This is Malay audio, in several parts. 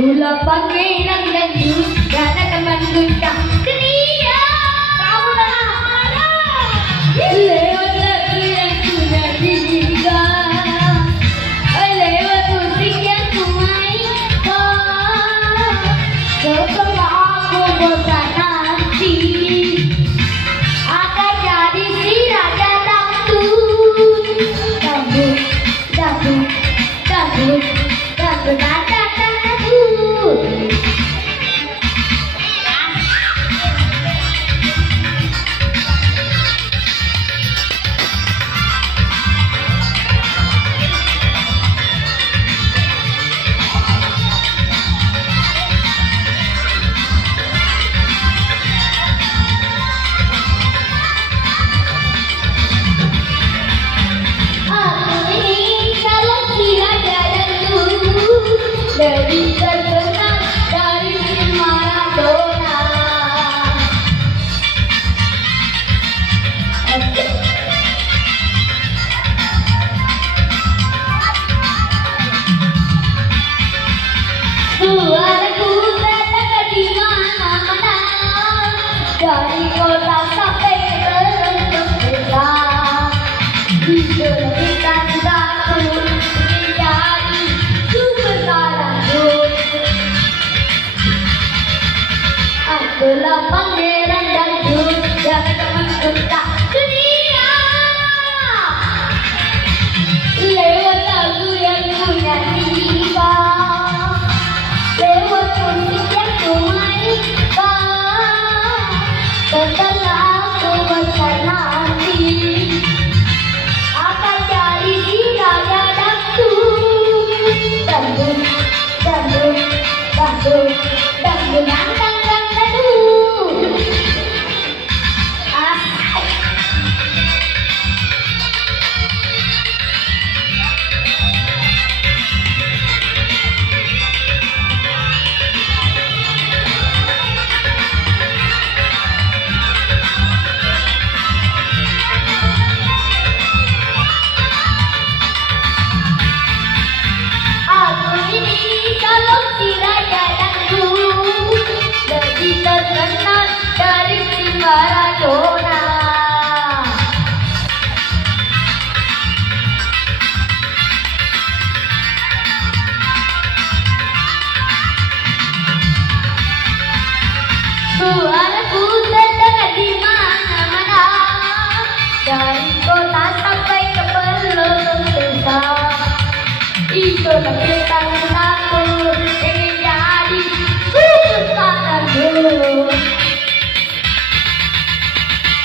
Akulah pangeran dangdut dan akan mengguncang dunia. Kamu tak ada lewat lagu yang ku nyanyikan, lewat musik yang ku mainkan. Setelah aku bosan nanti akan jadi si raja dangdut. Dangdut, dangdut, dangdut, dangdut, dangdut. Lebih terkenal dari Maradona. Suaraku terdengar di mana-mana, dari kota sampai ke pelosok desa. Di televisi aku menjadi akulah pangeran dangdut yang mengguncang dunia. Lewat lagu yang ku nyanyikan, lewat musik yang ku mainkan. Setelah aku bosan nanti akan jadi si raja dangdut. Dangdut, dangdut, dangdut, dangdut, dangdut. Maradona. Suaraku terdengar di mana-mana, dari kota sampai ke pelosok desa. Itulah cita-citaku, ingin jadi superstar dangdut.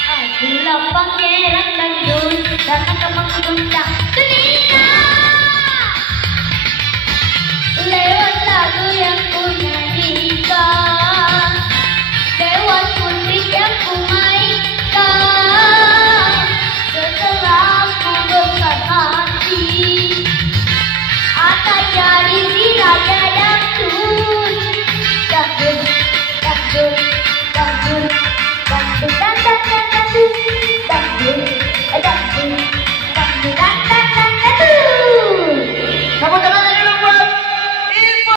Akulah pangeran dangdut dan akan mengguncang dunia.